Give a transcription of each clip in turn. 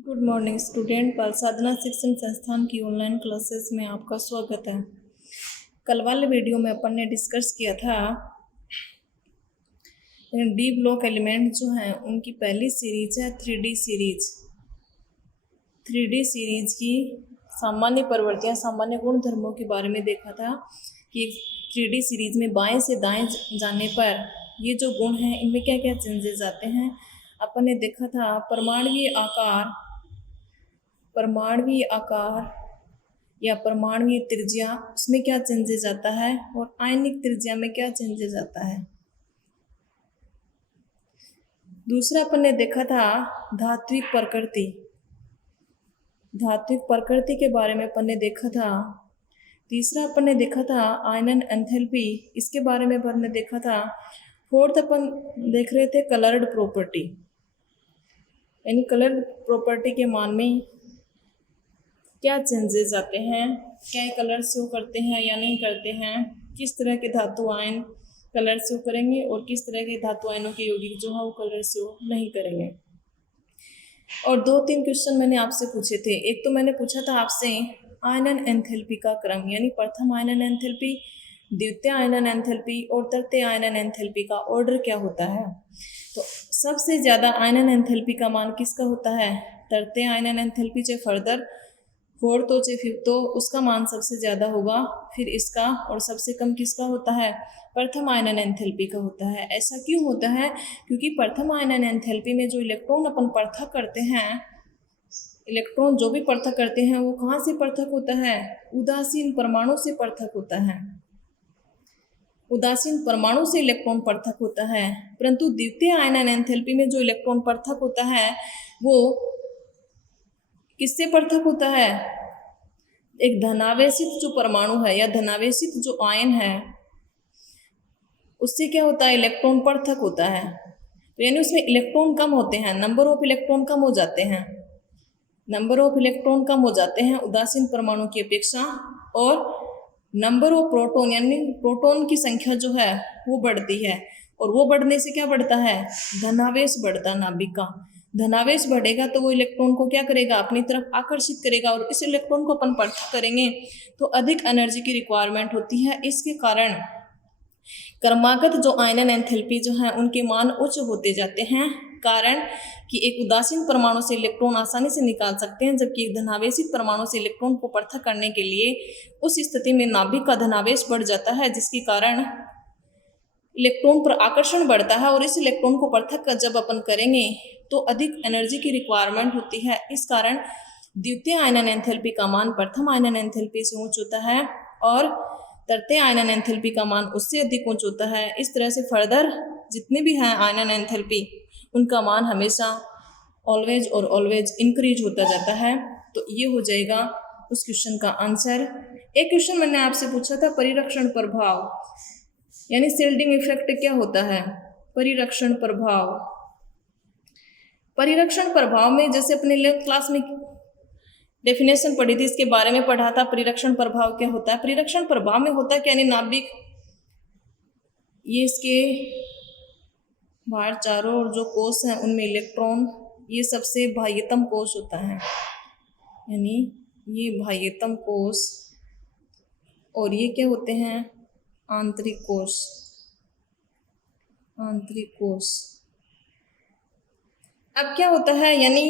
Good morning student. बाल साधना शिक्षण संस्थान की ऑनलाइन क्लासेस में आपका स्वागत है। कल वाले वीडियो में अपन ने डिस्कस किया था डी ब्लॉक एलिमेंट जो हैं उनकी पहली सीरीज है 3D सीरीज। 3D सीरीज की सामान्य प्रवृत्तियां, सामान्य गुण धर्मों के बारे में देखा था कि 3D सीरीज में बाएं से दाएं जाने पर ये जो गुण हैं इनमें क्या क्या चेंजेस आते हैं। अपन ने देखा था परमाणुवीय आकार या परमाणुवीय त्रिज्या, उसमें क्या चेंजेस आता है और आयनिक त्रिज्या में क्या चेंजेस आता है। दूसरा अपन ने देखा था धात्विक प्रकृति के बारे में अपन ने देखा था। तीसरा अपन ने देखा था आयनन एंथैल्पी, इसके बारे में अपन ने देखा था। फोर्थ अपन देख रहे थे कलर्ड प्रॉपर्टी, यानी कलर्ड प्रॉपर्टी के मान में क्या चेंजेस आते हैं, क्या कलर शो करते हैं या नहीं करते हैं, किस तरह के धातु आयन कलर शो करेंगे और किस तरह के धातु आयनों के यौगिक जो है वो कलर शो नहीं करेंगे। और 2-3 क्वेश्चन मैंने आपसे पूछे थे। एक तो मैंने पूछा था आपसे आयनन एंथैल्पी का क्रम, यानी प्रथम आयनन एंथैल्पी, द्वितीय आयनन एंथैल्पी और तृतीय आयनन एंथैल्पी का ऑर्डर क्या होता है। तो सबसे ज़्यादा आयनन एंथैल्पी का मान किसका होता है, तृतीय आयनन एंथैल्पी से फर्दर फोर्थ हो चाहे फिफ्थ हो, उसका मान सबसे ज़्यादा होगा, फिर इसका, और सबसे कम किसका होता है, प्रथम आयनन एंथैल्पी का होता है। ऐसा क्यों होता है, क्योंकि प्रथम आयनन एंथैल्पी में जो इलेक्ट्रॉन अपन पृथक करते हैं, इलेक्ट्रॉन जो भी पृथक करते हैं वो कहाँ से पृथक होता है, उदासीन परमाणु से पृथक होता है। उदासीन परमाणु से इलेक्ट्रॉन पृथक होता है। परंतु द्वितीय आयनन एंथैल्पी में जो इलेक्ट्रॉन पृथक होता है वो किससे पृथक होता है, एक धनावेशित जो परमाणु है या धनावेशित जो आयन है उससे क्या होता है, इलेक्ट्रॉन पृथक होता है। तो यानी उसमें इलेक्ट्रॉन कम होते हैं, नंबर ऑफ इलेक्ट्रॉन कम हो जाते हैं, उदासीन परमाणु की अपेक्षा, और नंबर ऑफ प्रोटॉन यानी प्रोटॉन की संख्या जो है वो बढ़ती है। और वो बढ़ने से क्या बढ़ता है, धनावेश बढ़ता, नाभिक का धनावेश बढ़ेगा तो वो इलेक्ट्रॉन को क्या करेगा, अपनी तरफ आकर्षित करेगा, और इस इलेक्ट्रॉन को अपन पृथक करेंगे तो अधिक एनर्जी की रिक्वायरमेंट होती है। इसके कारण क्रमागत जो आयनन एंथैल्पी जो है उनके मान उच्च होते जाते हैं, कारण कि एक उदासीन परमाणु से इलेक्ट्रॉन आसानी से निकाल सकते हैं, जबकि एक धनावेशित परमाणु से इलेक्ट्रॉन को पृथक करने के लिए उस स्थिति में नाभिक का धनावेश बढ़ जाता है, जिसके कारण इलेक्ट्रॉन पर आकर्षण बढ़ता है, और इस इलेक्ट्रॉन को पृथक जब अपन करेंगे तो अधिक एनर्जी की रिक्वायरमेंट होती है। इस कारण द्वितीय आयनन एंथैल्पी का मान प्रथम आयनन एंथैल्पी से उच्च होता है और तृतीय आयनन एंथैल्पी का मान उससे अधिक उच्च होता है। इस तरह से फर्दर जितने भी हैं आयनन एंथैल्पी उनका मान हमेशा ऑलवेज और ऑलवेज इंक्रीज होता जाता है। तो ये हो जाएगा उस क्वेश्चन का आंसर। एक क्वेश्चन मैंने आपसे पूछा था परिरक्षण प्रभाव, यानी शील्डिंग इफेक्ट क्या होता है, परिरक्षण प्रभाव में जैसे अपने क्लास में डेफिनेशन पढ़ी थी, इसके बारे में पढ़ा था। परिरक्षण प्रभाव क्या होता है, परिरक्षण प्रभाव में होता है क्या, यानी नाभिक ये इसके बाहर चारों ओर जो कोश हैं उनमें इलेक्ट्रॉन, ये सबसे बाह्यतम कोश होता है, यानी ये बाह्यतम कोश, और ये क्या होते हैं, आंतरिक कोश। अब क्या होता है, यानी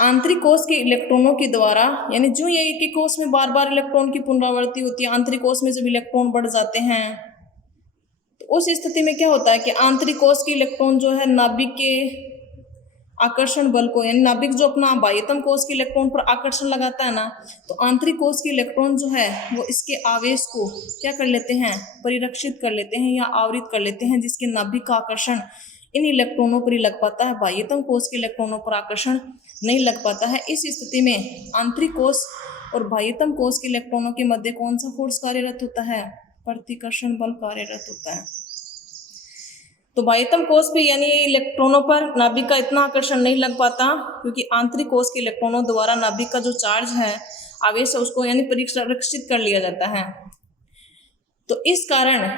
आंतरिक कोश के इलेक्ट्रॉनों के द्वारा, यानी जो ये एक कोश में बार बार इलेक्ट्रॉन की पुनरावृत्ति होती है, आंतरिक कोश में जब इलेक्ट्रॉन बढ़ जाते हैं तो उस स्थिति में क्या होता है कि आंतरिक कोश के इलेक्ट्रॉन जो है नाभिक के आकर्षण बल को, यानी नाभिक जो अपना बाह्यतम कोश के इलेक्ट्रॉन पर आकर्षण लगाता है ना, तो आंतरिक कोश के इलेक्ट्रॉन जो है वो इसके आवेश को क्या कर लेते हैं, परिरक्षित कर लेते हैं या आवृत कर लेते हैं, जिसके नाभिक का आकर्षण इन इलेक्ट्रॉनों पर ही लग पाता है, बाह्यतम कोश के इलेक्ट्रॉनों पर आकर्षण नहीं लग पाता है। इस स्थिति में आंतरिक कोश और बाह्यतम कोश के इलेक्ट्रॉनों के मध्य कौन सा फोर्स कार्यरत होता है, प्रतिकर्षण बल कार्यरत होता है। तो बाह्यतम कोश पे यानी इलेक्ट्रॉनों पर नाभिक का इतना आकर्षण नहीं लग पाता, क्योंकि आंतरिक कोश के इलेक्ट्रॉनों द्वारा नाभिक का जो चार्ज है, आवेश है, उसको यानी परिरक्षित कर लिया जाता है। तो इस कारण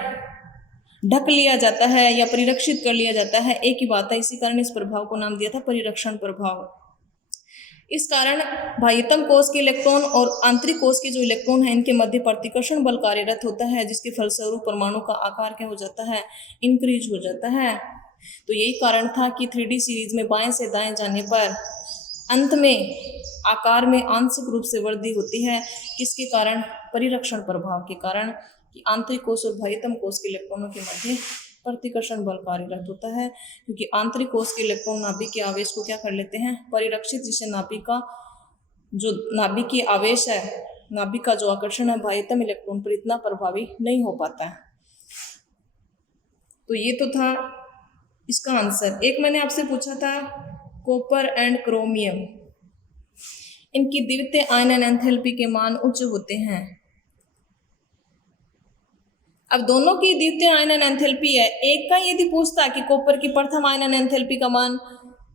ढक लिया जाता है या परिरक्षित कर लिया जाता है, एक ही बात है। इसी कारण इस प्रभाव को नाम दिया था परिरक्षण प्रभाव। इस कारण बाह्यतम कोश के इलेक्ट्रॉन और आंतरिक कोश के जो इलेक्ट्रॉन है इनके मध्य प्रतिकर्षण बल कार्यरत होता है, जिसके फलस्वरूप परमाणु का आकार क्या हो जाता है, इंक्रीज हो जाता है। तो यही कारण था कि 3D सीरीज में बाएं से दाएं जाने पर अंत में आकार में आंशिक रूप से वृद्धि होती है। किसके कारण? परिरक्षण प्रभाव के कारण, कि आंतरिक कोश और बाह्यतम कोश के इलेक्ट्रॉनों के मध्य प्रतिकर्षण बल कार्यरत होता है, क्योंकि आंतरिक कोश के इलेक्ट्रॉन नाभिक के आवेश को क्या कर लेते हैं, परिरक्षित, जिससे नाभिक का जो नाभिकीय आवेश है, नाभिक का जो आकर्षण है बाह्यतम इलेक्ट्रॉन पर इतना प्रभावी नहीं हो पाता है। तो ये तो था इसका आंसर। एक मैंने आपसे पूछा था कॉपर एंड क्रोमियम, इनकी द्वितीय आयनन एंथैल्पी के मान उच्च होते हैं। अब दोनों की द्वितीय आयनन एंथैल्पी है, एक का यदि पूछता कि कॉपर की प्रथम आयनन एंथैल्पी का मान,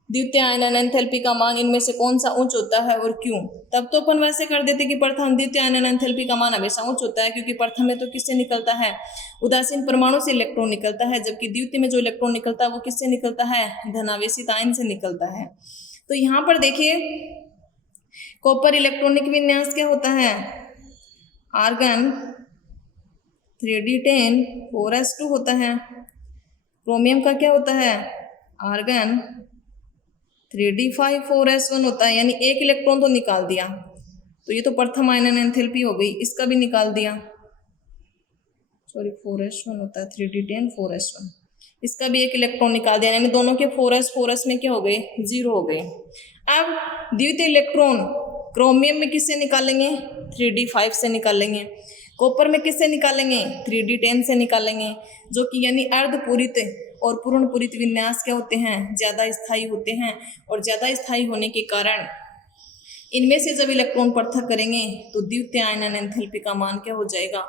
द्वितीय आयनन एंथैल्पी का मान इनमें से कौन सा उच्च होता है और क्यों, तब तो अपन वैसे कर देते कि प्रथम द्वितीय आयनन एंथैल्पी का मान हमेशा उच्च होता है, क्योंकि प्रथम में तो किससे निकलता है, उदासीन परमाणु से इलेक्ट्रॉन निकलता है, जबकि द्वितीय में जो इलेक्ट्रॉन निकलता है वो किससे निकलता है, धनावेशित आयन से निकलता है। तो यहाँ पर देखिए कॉपर इलेक्ट्रॉनिक विन्यास क्या होता है, आर्गन 3d10 4s2 होता है। क्रोमियम का क्या होता है, आर्गन 3d5 4s1 होता है, यानी एक इलेक्ट्रॉन तो निकाल दिया। तो ये तो प्रथम आयनन एंथैल्पी हो गई, इसका भी निकाल दिया, सॉरी 4s1 होता है, 3d10 4s1, इसका भी एक इलेक्ट्रॉन निकाल दिया, यानी दोनों के 4s में क्या हो गए, 0 हो गए। अब द्वितीय इलेक्ट्रॉन क्रोमियम में किससे निकालेंगे, 3d5 से निकालेंगे। कॉपर में किससे निकालेंगे, 3d10 से निकालेंगे, जो कि यानी अर्धपूरित और पूर्ण पूरित विन्यास क्या होते हैं, ज़्यादा स्थायी होते हैं। और ज़्यादा स्थायी होने के कारण इनमें से जब इलेक्ट्रॉन पृथक करेंगे तो द्वितीय आयनन एंथैल्पी का मान क्या हो जाएगा,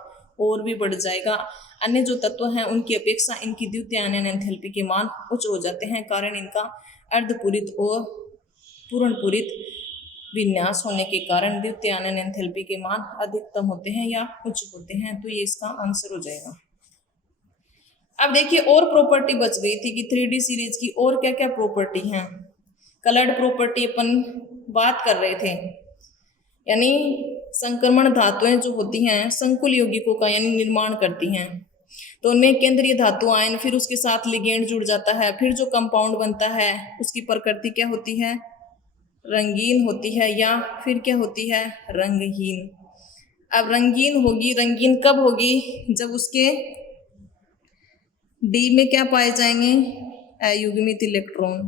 और भी बढ़ जाएगा। अन्य जो तत्व हैं उनकी अपेक्षा इनकी द्वितीय आयनन एंथैल्पी के मान उच्च हो जाते हैं, कारण इनका अर्धपूरित और पूर्ण पूरित विन्यास होने के कारण द्वितीय आयनन एंथैल्पी के मान अधिकतम होते हैं या उच्च होते हैं। तो ये इसका आंसर हो जाएगा। अब देखिए और प्रॉपर्टी बच गई थी कि 3D सीरीज की और क्या क्या प्रॉपर्टी हैं। कलर्ड प्रॉपर्टी अपन बात कर रहे थे, यानी संक्रमण धातुएं जो होती हैं संकुल यौगिकों का यानी निर्माण करती हैं, तो उनमें केंद्रीय धातु आयन, फिर उसके साथ लिगेंड जुड़ जाता है, फिर जो कंपाउंड बनता है उसकी प्रकृति क्या होती है, रंगीन होती है या फिर क्या होती है, रंगहीन। अब रंगीन होगी, रंगीन कब होगी, जब उसके डी में क्या पाए जाएंगे, अयुग्मित इलेक्ट्रॉन,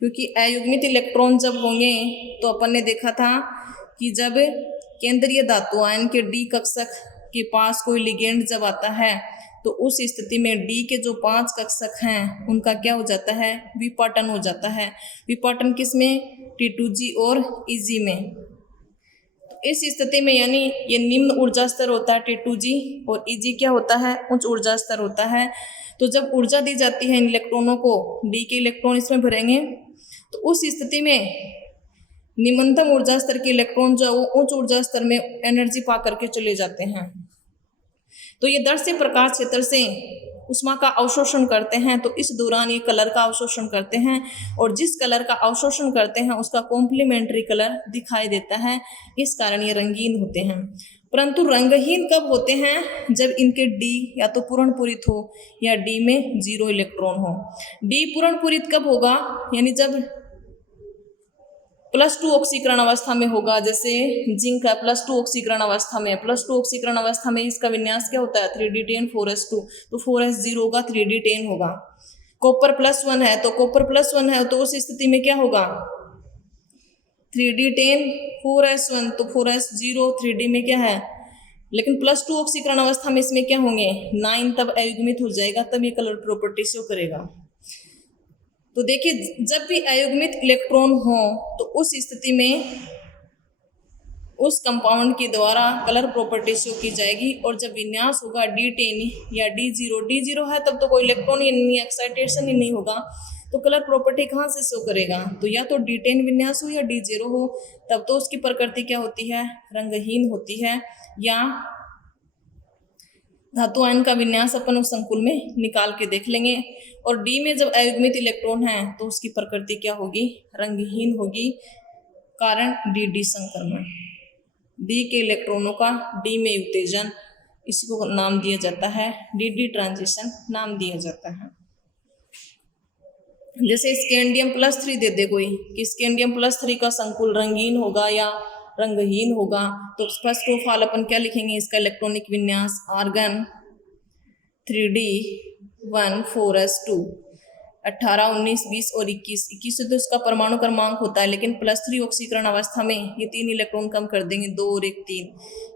क्योंकि अयुग्मित इलेक्ट्रॉन जब होंगे तो अपन ने देखा था कि जब केंद्रीय धातु आयन के डी कक्षक के पास कोई लिगेंड जब आता है तो उस स्थिति में डी के जो 5 कक्षक हैं उनका क्या हो जाता है, विपाटन हो जाता है। विपाटन किसमें, T2G और Eg में। तो इस स्थिति में यानी ये निम्न ऊर्जा स्तर होता है T2G और Eg क्या होता है, उच्च ऊर्जा स्तर होता है। तो जब ऊर्जा दी जाती है इन इलेक्ट्रॉनों को, डी के इलेक्ट्रॉन इसमें भरेंगे, तो उस स्थिति में निम्नतम ऊर्जा स्तर के इलेक्ट्रॉन जो वो उच्च ऊर्जा स्तर में एनर्जी पा करके चले जाते हैं। तो ये दर्श्य प्रकाश क्षेत्र से उष्मा का अवशोषण करते हैं, तो इस दौरान ये कलर का अवशोषण करते हैं, और जिस कलर का अवशोषण करते हैं उसका कॉम्प्लीमेंट्री कलर दिखाई देता है, इस कारण ये रंगीन होते हैं। परंतु रंगहीन कब होते हैं, जब इनके डी या तो पूर्ण पूरित हो या डी में 0 इलेक्ट्रॉन हो। डी पूर्ण पूरित कब होगा, यानी जब +2 ऑक्सीकरण अवस्था में होगा, जैसे जिंक है +2 ऑक्सीकरण अवस्था में, +2 ऑक्सीकरण अवस्था में इसका विन्यास क्या होता है, 3d10 4s2, तो 4s0 होगा, 3d10 होगा। कॉपर +1 है तो कॉपर +1 है तो उस स्थिति में क्या होगा, 3d10 4s1, तो 4s0 3d में क्या है, लेकिन +2 ऑक्सीकरण अवस्था में इसमें क्या होंगे 9, तब अयुग्मित हो जाएगा, तब ये कलर प्रॉपर्टी शो करेगा। तो देखिए जब भी अयुग्मित इलेक्ट्रॉन हो तो उस स्थिति में उस कंपाउंड के द्वारा कलर प्रॉपर्टी शो की जाएगी, और जब विन्यास होगा D10 या D0 है तब तो कोई इलेक्ट्रॉन ही नहीं, एक्साइटेशन ही नहीं होगा, तो कलर प्रॉपर्टी कहाँ से शो करेगा, तो या तो D10 विन्यास हो या D0 हो, तब तो उसकी प्रकृति क्या होती है, रंगहीन होती है, या धातु आयन का विन्यास अपन उस संकुल में निकाल के देख लेंगे। और डी में जब अयुग्मित इलेक्ट्रॉन है तो उसकी प्रकृति क्या होगी, रंगहीन होगी, कारण डी संक्रमण। डी के इलेक्ट्रॉनों का डी में उत्तेजन, इसी को नाम दिया जाता है डी ट्रांजिशन नाम दिया जाता है। जैसे स्कैंडियम+3 दे दे कोई कि स्कैंडियम+3 का संकुल रंगीन होगा या रंगहीन होगा, तो फर्स्ट ऑफ ऑल अपन क्या लिखेंगे, इसका इलेक्ट्रॉनिक विन्यास आर्गन 3D1 4s2 18 19 20 और 21 से तो इसका परमाणु क्रमांक होता है, लेकिन +3 ऑक्सीकरण अवस्था में ये 3 इलेक्ट्रॉन कम कर देंगे, 2 और 1 3।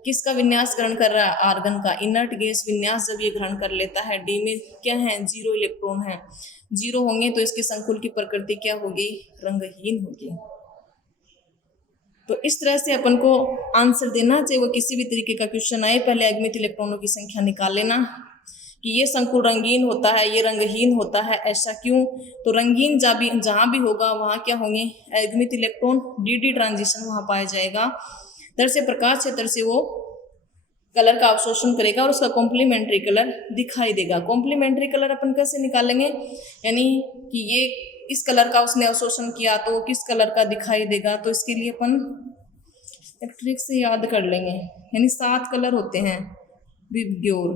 किसका विन्यास ग्रहण कर रहा है, आर्गन का। इनर्ट गैस विन्यास जब ये ग्रहण कर लेता है, डी में क्या है, 0 इलेक्ट्रॉन है, 0 होंगे तो इसके संकुल की प्रकृति क्या होगी, रंगहीन होगी। तो इस तरह से अपन को आंसर देना चाहिए, वो किसी भी तरीके का क्वेश्चन आए, पहले अगमित इलेक्ट्रॉनों की संख्या निकाल लेना कि ये संकुल रंगीन होता है, ये रंगहीन होता है, ऐसा क्यों। तो रंगीन जहाँ भी होगा वहाँ क्या होंगे, अयुग्मित इलेक्ट्रॉन, डी ट्रांजिशन वहाँ पाया जाएगा। दर से प्रकाश क्षेत्र से वो कलर का अवशोषण करेगा और उसका कॉम्प्लीमेंट्री कलर दिखाई देगा। कॉम्प्लीमेंट्री कलर अपन कैसे निकालेंगे, यानी कि ये इस कलर का उसने अवशोषण किया तो किस कलर का दिखाई देगा। तो इसके लिए अपन एक ट्रिक से याद कर लेंगे, यानी 7 कलर होते हैं, VIBGYOR,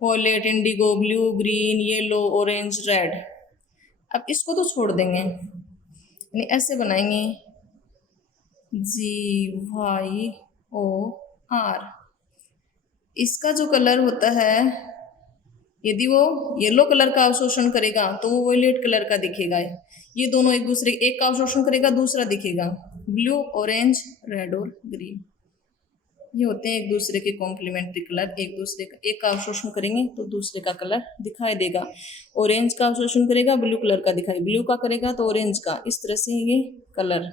violet, indigo, blue, green, yellow, orange, red. अब इसको तो छोड़ देंगे, यानी ऐसे बनाएंगे GYOR। इसका जो कलर होता है, यदि वो येलो कलर का अवशोषण करेगा तो वो वॉयलेट कलर का दिखेगा। ये दोनों एक दूसरे, एक का अवशोषण करेगा दूसरा दिखेगा, ब्लू, ऑरेंज, रेड और ग्रीन, ये होते हैं एक दूसरे के कॉम्प्लीमेंट्री कलर। एक दूसरे का, एक का अवशोषण करेंगे तो दूसरे का कलर दिखाई देगा। ऑरेंज का अवशोषण करेगा ब्लू कलर का दिखाई, ब्लू का करेगा तो ऑरेंज का, इस तरह से ये कलर।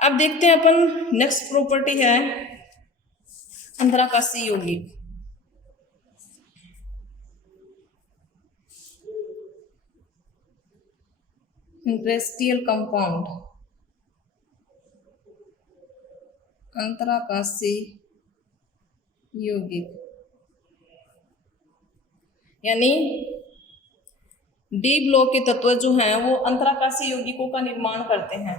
अब देखते हैं अपन, नेक्स्ट प्रॉपर्टी है अंतराकाशीय यौगिक। इंटरेस्टियल कंपाउंड, अंतराकाशीय यौगिक, यानी डी ब्लॉक के तत्व जो हैं वो अंतराकाशीय यौगिकों का निर्माण करते हैं।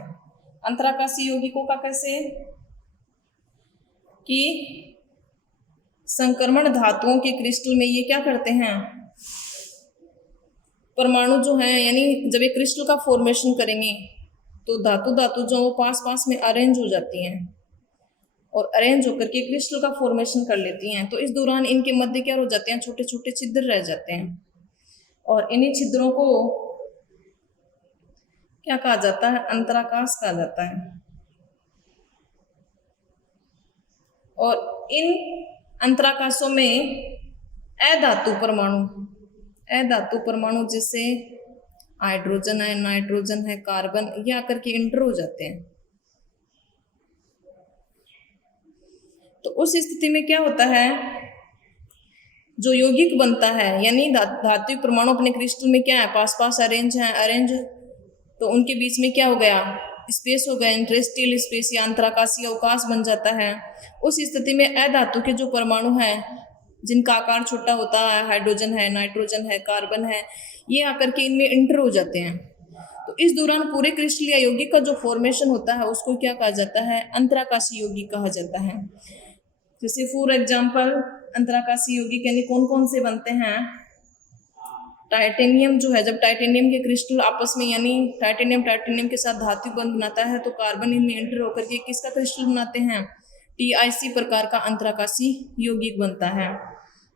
अंतराकाशीय यौगिकों का कैसे, कि संक्रमण धातुओं के क्रिस्टल में ये क्या करते हैं, परमाणु जो हैं, यानी जब ये क्रिस्टल का फॉर्मेशन करेंगे तो धातु जो वो पास पास में अरेंज हो जाती हैं और अरेंज होकर के क्रिस्टल का फॉर्मेशन कर लेती हैं। तो इस दौरान इनके मध्य क्या हो जाते हैं, छोटे छोटे छिद्र रह जाते हैं, और इन्हीं छिद्रों को क्या कहा जाता है, अंतराकाश कहा जाता है। और इन अंतराकाशों में अधातु परमाणु जैसे हाइड्रोजन है, नाइट्रोजन है, कार्बन, ये आकर के इंटर हो जाते हैं। तो उस स्थिति में क्या होता है, जो यौगिक बनता है, यानी धात्विक परमाणु अपने क्रिस्टल में क्या है, पास पास अरेंज है, तो उनके बीच में क्या हो गया, स्पेस हो गया, इंटरेस्टियल स्पेस या अंतराकाशीय अवकाश बन जाता है। उस स्थिति में अधातु के जो परमाणु हैं, जिनका आकार छोटा होता है, हाइड्रोजन है, नाइट्रोजन है, कार्बन है, ये आकर के इनमें इंटर हो जाते हैं। तो इस दौरान पूरे क्रिस्टल या यौगिक का जो फॉर्मेशन होता है उसको क्या कहा जाता है, अंतराकाशीय यौगिक कहा जाता है। जैसे फॉर एग्जाम्पल अंतराकाशीय यौगिक यानी कौन कौन से बनते हैं, टाइटेनियम जो है, जब टाइटेनियम के क्रिस्टल आपस में, यानी टाइटेनियम के साथ धातु बंध बनाता है तो कार्बन इनमें एंटर होकर के किसका क्रिस्टल बनाते हैं, TiC प्रकार का अंतराकाशीय यौगिक बनता है।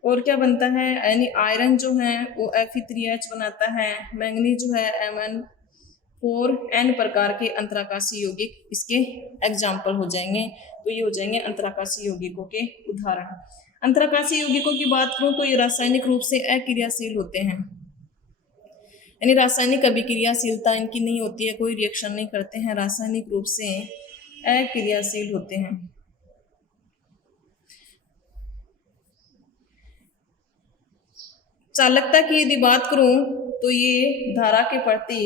और क्या बनता है, यानी आयरन जो है वो Fe3H बनाता है, मैंगनीज जो है Mn4n प्रकार के अंतराकाशीय यौगिक इसके एग्जाम्पल हो जाएंगे। तो ये हो जाएंगे अंतराकाशीय यौगिकों के उदाहरण। अंतराकाशीय यौगिकों की बात करूं तो ये रासायनिक रूप से अक्रियाशील होते हैं, यानी रासायनिक अभिक्रियाशीलता इनकी नहीं होती है, कोई रिएक्शन नहीं करते हैं, रासायनिक रूप से अक्रियाशील होते हैं। चालकता की यदि बात करूं तो ये धारा के प्रति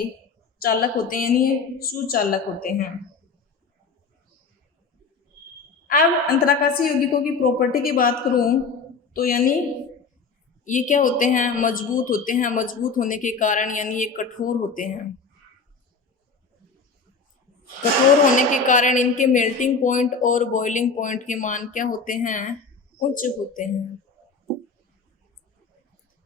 चालक होते हैं, यानी ये सुचालक होते हैं। अब अंतराकाशीय यौगिकों की प्रॉपर्टी की बात करूं तो यानी ये क्या होते हैं, मजबूत होते हैं। मजबूत होने के कारण यानी ये कठोर होते हैं। कठोर होने के कारण इनके मेल्टिंग पॉइंट और बॉइलिंग पॉइंट के मान क्या होते हैं, उच्च होते हैं।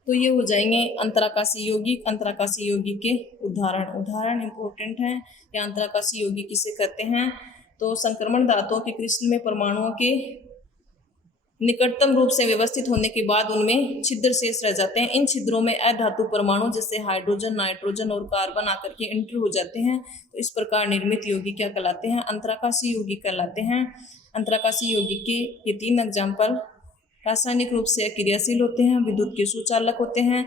तो ये हो जाएंगे अंतराकाशीय यौगिक। अंतराकाशीय यौगिक के उदाहरण इंपॉर्टेंट हैं। या अंतराकाशीय यौगिक किसे कहते हैं, तो संक्रमण धातुओं के क्रिस्टल में परमाणुओं के निकटतम रूप से व्यवस्थित होने के बाद उनमें छिद्र शेष रह जाते हैं। इन छिद्रों में अधातु परमाणु जैसे हाइड्रोजन, नाइट्रोजन और कार्बन आकर के एंटर हो जाते हैं। तो इस प्रकार निर्मित यौगिक क्या कहलाते हैं, अंतराकाशीय यौगिक कहलाते हैं। अंतराकाशीय यौगिक के ये 3 एग्जाम्पल रासायनिक रूप से अक्रियाशील होते हैं, विद्युत के सुचालक होते हैं,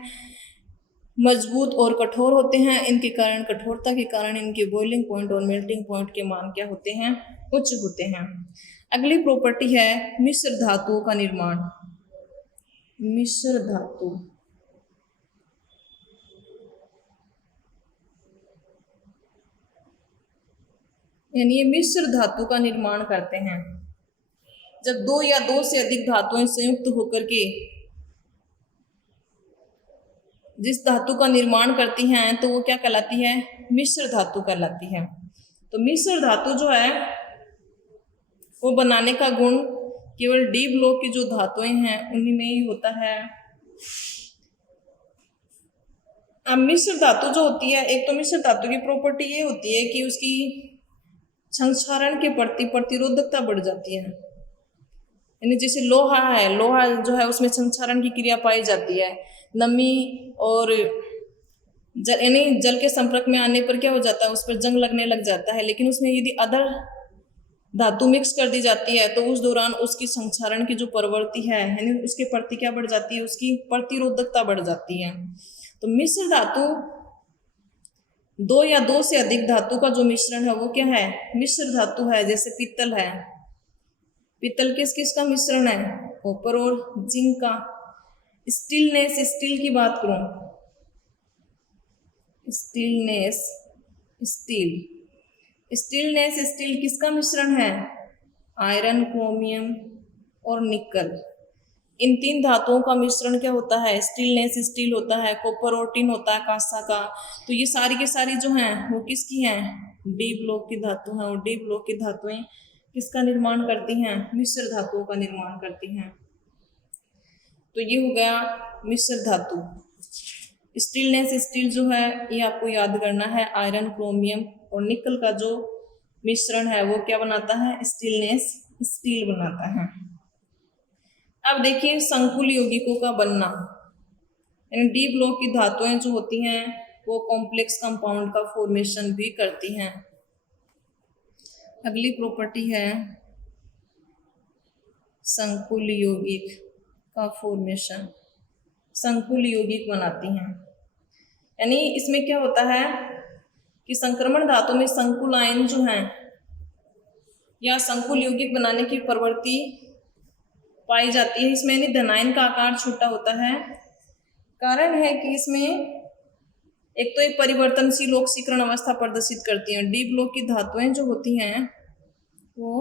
मजबूत और कठोर होते हैं। इनके कारण, कठोरता के कारण इनके बॉइलिंग पॉइंट और मेल्टिंग पॉइंट के मान क्या होते हैं, उच्च होते हैं। अगली प्रॉपर्टी है मिश्र धातुओं का निर्माण। मिश्र धातु यानी ये मिश्र धातु का निर्माण करते हैं। जब 2 या 2 से अधिक धातुएं संयुक्त होकर के जिस धातु का निर्माण करती हैं तो वो क्या कहलाती है, मिश्र धातु कहलाती है। तो मिश्र धातु जो है वो बनाने का गुण केवल डी ब्लॉक की जो धातुएं हैं उन्हीं में ही होता है। अब मिश्र धातु जो होती है, एक तो मिश्र धातु की प्रॉपर्टी ये होती है कि उसकी संक्षारण के प्रति प्रतिरोधकता बढ़ जाती है। यानी जैसे लोहा है, लोहा जो है उसमें संक्षारण की क्रिया पाई जाती है। नमी और यानी जल के संपर्क में आने पर क्या हो जाता है, उस पर जंग लगने लग जाता है। लेकिन उसमें यदि अदर धातु मिक्स कर दी जाती है तो उस दौरान उसकी संक्षारण की जो प्रवृत्ति है यानी उसके प्रति क्या बढ़ जाती है, उसकी प्रतिरोधकता बढ़ जाती है। तो मिश्र धातु 2 या 2 से अधिक धातु का जो मिश्रण है वो क्या है, मिश्र धातु है। जैसे पीतल है, पीतल किस किस का मिश्रण है, कॉपर और जिंक का। स्टीलनेस, स्टील की बात करूं, स्टीलनेस स्टील किसका मिश्रण है, आयरन, क्रोमियम और निकल। इन 3 धातुओं का मिश्रण क्या होता है, स्टीलनेस स्टील होता है। कॉपर और टिन होता है कांसा का। तो ये सारी की सारी जो हैं वो किसकी हैं, डी ब्लॉक की धातु हैं। और डी ब्लॉक की धातुएं किसका निर्माण करती हैं, मिश्र धातुओं का निर्माण करती हैं। तो ये हो गया मिश्र धातु। स्टीलनेस स्टील जो है ये आपको याद करना है। आयरन, क्रोमियम और निकल का जो मिश्रण है वो क्या बनाता है, स्टीलनेस स्टील बनाता है। अब देखिए संकुल यौगिकों का बनना, यानी डी ब्लॉक की धातुएं जो होती हैं वो कॉम्प्लेक्स कंपाउंड का फॉर्मेशन भी करती हैं। अगली प्रॉपर्टी है संकुल यौगिक का फॉर्मेशन। संकुल यौगिक बनाती हैं, यानी इसमें क्या होता है कि संक्रमण धातु में संकुल आयन जो हैं या संकुल यौगिक बनाने की प्रवृत्ति पाई जाती है। इसमें यानी धनायन का आकार छोटा होता है। कारण है कि इसमें एक तो एक परिवर्तनशील ऑक्सीकरण अवस्था प्रदर्शित करती हैं। डी ब्लॉक की धातुएं जो होती हैं वो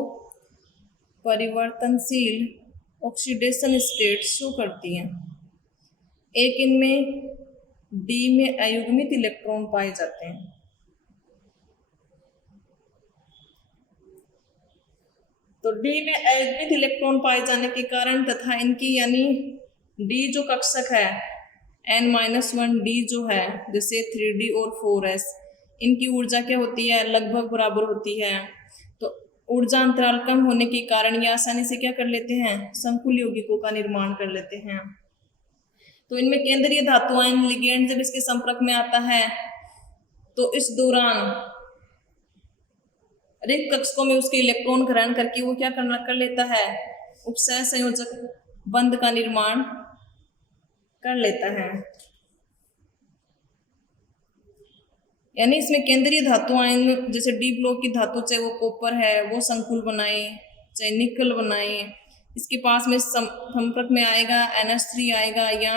परिवर्तनशील ऑक्सीडेशन स्टेट शो करती हैं। एक इनमें डी में अयुग्मित इलेक्ट्रॉन पाए जाते हैं। तो डी में अयुग्मित इलेक्ट्रॉन पाए जाने के कारण तथा इनकी यानी डी जो कक्षक है n-1 डी जो है जैसे 3d और 4s, इनकी ऊर्जा क्या होती है, लगभग बराबर होती है। तो ऊर्जा अंतराल कम होने के कारण ये आसानी से क्या कर लेते हैं, संकुल यौगिकों का निर्माण कर लेते हैं। तो इनमें केंद्रीय धातु आयन लिगेंड जब इसके संपर्क में आता है तो इस दौरान रिक्त कक्षकों में उसके इलेक्ट्रॉन ग्रहण करके वो क्या कर लेता है, उपसह संयोजक बंध का निर्माण कर लेता है। यानी इसमें केंद्रीय धातु आयन जैसे डी ब्लॉक की धातु, चाहे वो कॉपर है वो संकुल बनाए, चाहे निकल बनाए, इसके पास में संपर्क में आएगा NH3 आएगा, या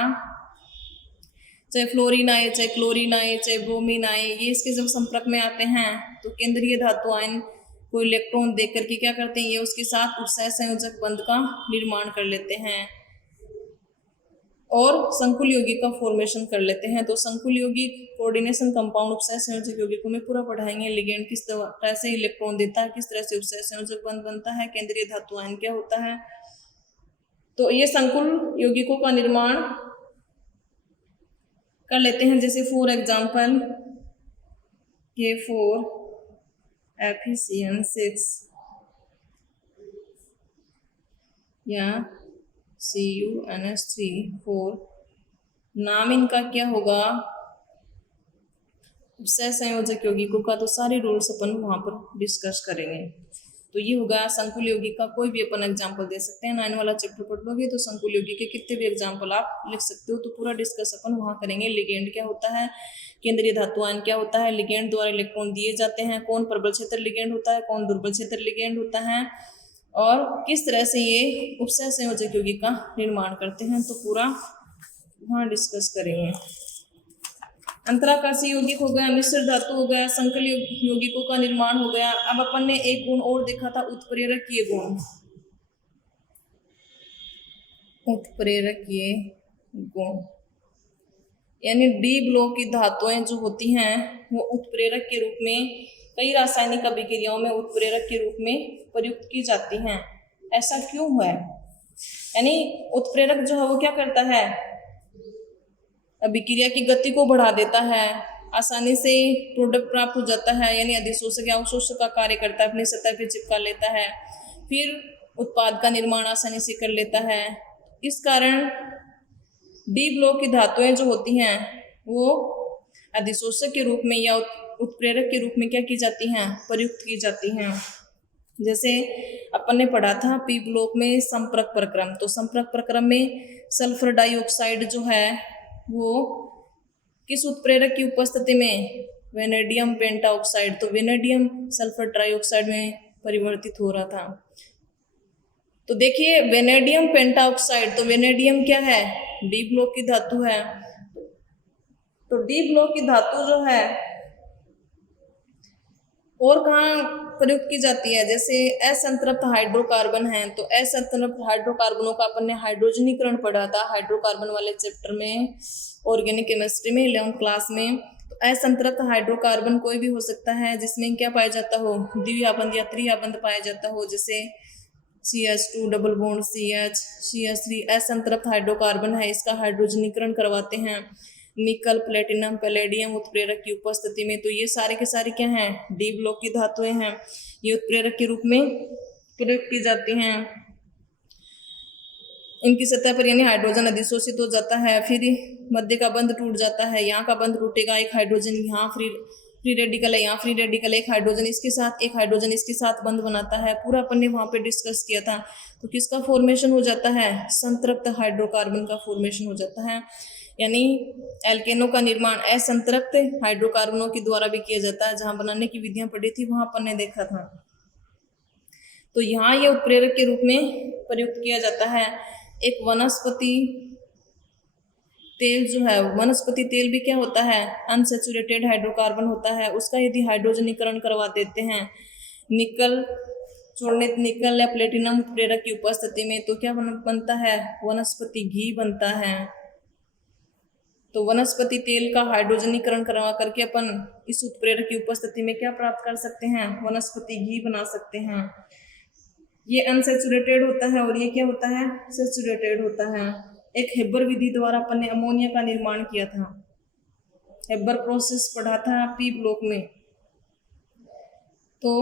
चाहे फ्लोरीन आए, चाहे क्लोरीन आए, चाहे ब्रोमीन आए, ये इसके जब संपर्क में आते हैं तो केंद्रीय धातु आयन कोई इलेक्ट्रॉन देकर के क्या करते हैं, ये उसके साथ उत्सर्जक संयोजक बंध का निर्माण कर लेते हैं और संकुल यौगिक का फॉर्मेशन कर लेते हैं। तो संकुल यौगिक कोऑर्डिनेशन कंपाउंड उपसर्जक संयोजक यौगिकों में पूरा पढ़ाएंगे। लिगेंड किस तरह से इलेक्ट्रॉन देता है, किस तरह से उपसर्जक संयोजक बंध बनता है, केंद्रीय धातु आयन क्या होता है। तो ये संकुल यौगिकों का निर्माण कर लेते हैं। जैसे फॉर एग्जाम्पल K4 FeCN6 या CuNH3 4, नाम इनका क्या होगा, उपसर्जक संयोजक यौगिकों का। तो सारे रूल्स अपन वहां पर डिस्कस करेंगे। तो ये होगा संकुल यौगिक का। कोई भी अपन एग्जाम्पल दे सकते हैं। 9 वाला चैप्टर पढ़ लोगे तो संकुल यौगिक के कितने भी एग्जाम्पल आप लिख सकते हो। तो पूरा डिस्कस अपन वहां करेंगे। लिगेंड क्या होता है, केंद्रीय धातु आयन क्या होता है, लिगेंड द्वारा इलेक्ट्रॉन दिए जाते हैं, कौन प्रबल क्षेत्र लिगेंड होता है, कौन दुर्बल क्षेत्र लिगेंड होता है, और किस तरह से ये उपसर्जक संयोजक यौगिक का निर्माण करते हैं। तो पूरा वहाँ डिस्कस करेंगे। अंतराकाशीय यौगिक हो गया, मिश्र धातु हो गया, संकुल यौगिकों का निर्माण हो गया। अब अपन ने एक गुण और देखा था, उत्प्रेरकीय गुण। उत्प्रेरकीय गुण यानी डी ब्लॉक की धातुएं जो होती हैं वो उत्प्रेरक के रूप में कई रासायनिक अभिक्रियाओं में उत्प्रेरक के रूप में प्रयुक्त की जाती हैं। ऐसा क्यों है? यानी उत्प्रेरक जो है वो क्या करता है, अभिक्रिया की गति को बढ़ा देता है, आसानी से प्रोडक्ट प्राप्त हो जाता है, यानी अधिशोषक या अवशोषक का कार्य करता है, अपनी सतह पर चिपका लेता है, फिर उत्पाद का निर्माण आसानी से कर लेता है। इस कारण डी ब्लॉक की धातुएं जो होती हैं वो अधिशोषक के रूप में या उत्प्रेरक के रूप में क्या की जाती हैं, प्रयुक्त की जाती हैं। जैसे अपन ने पढ़ा था पी ब्लॉक में संपर्क प्रक्रम। तो संपर्क प्रक्रम में सल्फर डाइऑक्साइड जो है वो किस उत्प्रेरक की उपस्थिति में, वेनेडियम पेंटाऑक्साइड। तो वेनेडियम सल्फर ट्राइऑक्साइड में परिवर्तित हो रहा था। तो देखिए वेनेडियम पेंटाऑक्साइड, तो वेनेडियम क्या है, डी ब्लॉक की धातु है। तो डी ब्लॉक की धातु जो है और कहाँ प्रयुक्त की जाती है, जैसे असंतृप्त हाइड्रोकार्बन है। तो असंतृप्त हाइड्रोकार्बनों का अपन ने हाइड्रोजनीकरण पढ़ा था हाइड्रोकार्बन वाले चैप्टर में, ऑर्गेनिक केमिस्ट्री में 11th क्लास में। तो असंतृप्त हाइड्रोकार्बन कोई भी हो सकता है जिसमें क्या पाया जाता हो, द्विआबंध या त्रिआबंध पाया जाता हो। जैसे CH2 double bond CH, CH3 असंतृप्त हाइड्रोकार्बन है, इसका हाइड्रोजनीकरण करवाते हैं निकल, प्लेटिनम, पैलेडियम उत्प्रेरक की उपस्थिति में। तो ये सारे के सारे क्या हैं, डी ब्लॉक की धातुएं हैं। ये उत्प्रेरक के रूप में प्रयुक्त की जाती हैं। इनकी सतह पर यानी हाइड्रोजन अधिशोषित हो जाता है, फिर मध्य का बंध टूट जाता है, यहाँ का बंध टूटेगा, एक हाइड्रोजन यहाँ फ्री रेडिकल है, यहाँ फ्री रेडिकल, एक हाइड्रोजन इसके साथ, एक हाइड्रोजन इसके साथ बंध बनाता है। पूरा अपन ने वहां पे डिस्कस किया था। तो किसका फॉर्मेशन हो जाता है, संतृप्त हाइड्रोकार्बन का फॉर्मेशन हो जाता है। यानी एल्केनों का निर्माण असंतृप्त हाइड्रोकार्बनों के द्वारा भी किया जाता है। जहां बनाने की विधियां पढ़ी थी वहां अपन ने देखा था। तो यहाँ ये उत्प्रेरक के रूप में प्रयुक्त किया जाता है। एक वनस्पति तेल जो है, वनस्पति तेल भी क्या होता है, अनसैचुरेटेड हाइड्रोकार्बन होता है। उसका यदि हाइड्रोजनीकरण करवा देते हैं निकल, चूर्णित निकल या प्लेटिनम उत्प्रेरक की उपस्थिति में, तो क्या बनता है, वनस्पति घी बनता है। तो वनस्पति तेल का हाइड्रोजनीकरण करवा करके अपन इस उत्प्रेरक की उपस्थिति में क्या प्राप्त कर सकते हैं, वनस्पति घी बना सकते हैं। ये अनसैचुरेटेड होता है और ये क्या होता है, सैचुरेटेड होता है। एक हेबर विधि द्वारा अपन ने अमोनिया का निर्माण किया था, हेबर प्रोसेस पढ़ा था पी ब्लॉक में। तो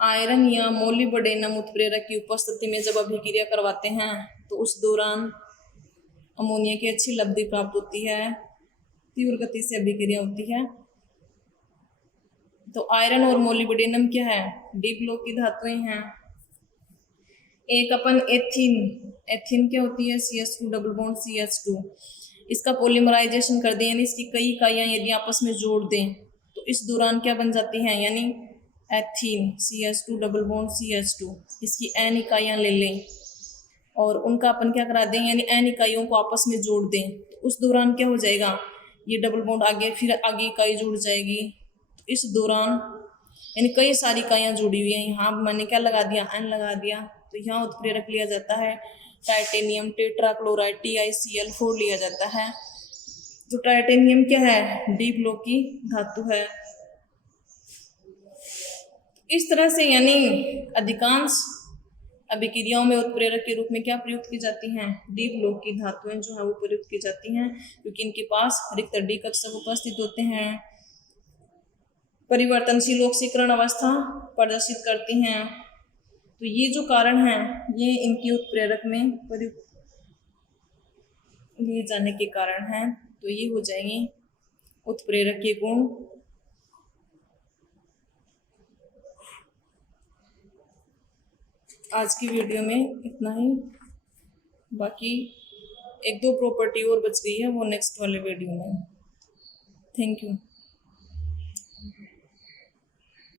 आयरन या मोलिब्डेनम उत्प्रेरक की उपस्थिति में जब अभिक्रिया करवाते हैं तो उस दौरान अमोनिया की अच्छी लब्धि प्राप्त होती है, तीव्र गति से अभिक्रिया होती है। तो आयरन और मोलिब्डेनम क्या है, डी ब्लॉक की धातुएं हैं। एक अपन एथीन, एथीन क्या होती है, CH2 डबल बॉन्ड CH2, इसका पॉलीमराइजेशन कर दें, यानी इसकी कई इकाइयां यदि आपस में जोड़ दें तो इस दौरान क्या बन जाती हैं, यानी ethene CH2 double bond CH2, इसकी n इकाइयां ले लें और उनका अपन क्या करा दें, यानी n इकाइयों को आपस में जोड़ दें। तो उस दौरान क्या हो जाएगा, ये डबल बॉन्ड आगे, फिर आगे इकाई जुड़ जाएगी। तो इस दौरान यानी कई सारी इकाइयाँ जुड़ी हुई हैं। यहाँ मैंने क्या लगा दिया, एन लगा दिया, तो यहाँ उत्प्रेरक लिया जाता है टाइटेनियम टेट्राक्लोराइड TiCl4 लिया जाता है। तो टाइटेनियम क्या है, डी ब्लॉक की धातु है। इस तरह से यानी अधिकांश अभिक्रियाओं में उत्प्रेरक के रूप में क्या प्रयुक्त की जाती हैं, डी ब्लॉक की धातुएं जो है वो प्रयुक्त की जाती हैं, क्योंकि इनके पास रिक्त डी कक्षक उपस्थित होते हैं। परिवर्तनशील ऑक्सीकरण अवस्था प्रदर्शित करती हैं। तो ये जो कारण है ये इनके उत्प्रेरक में प्रयुक्त लिए जाने के कारण है। तो ये हो जाएंगे उत्प्रेरक के गुण। आज की वीडियो में इतना ही, बाकी एक दो प्रॉपर्टी और बच गई है, वो नेक्स्ट वाले वीडियो में। Thank you.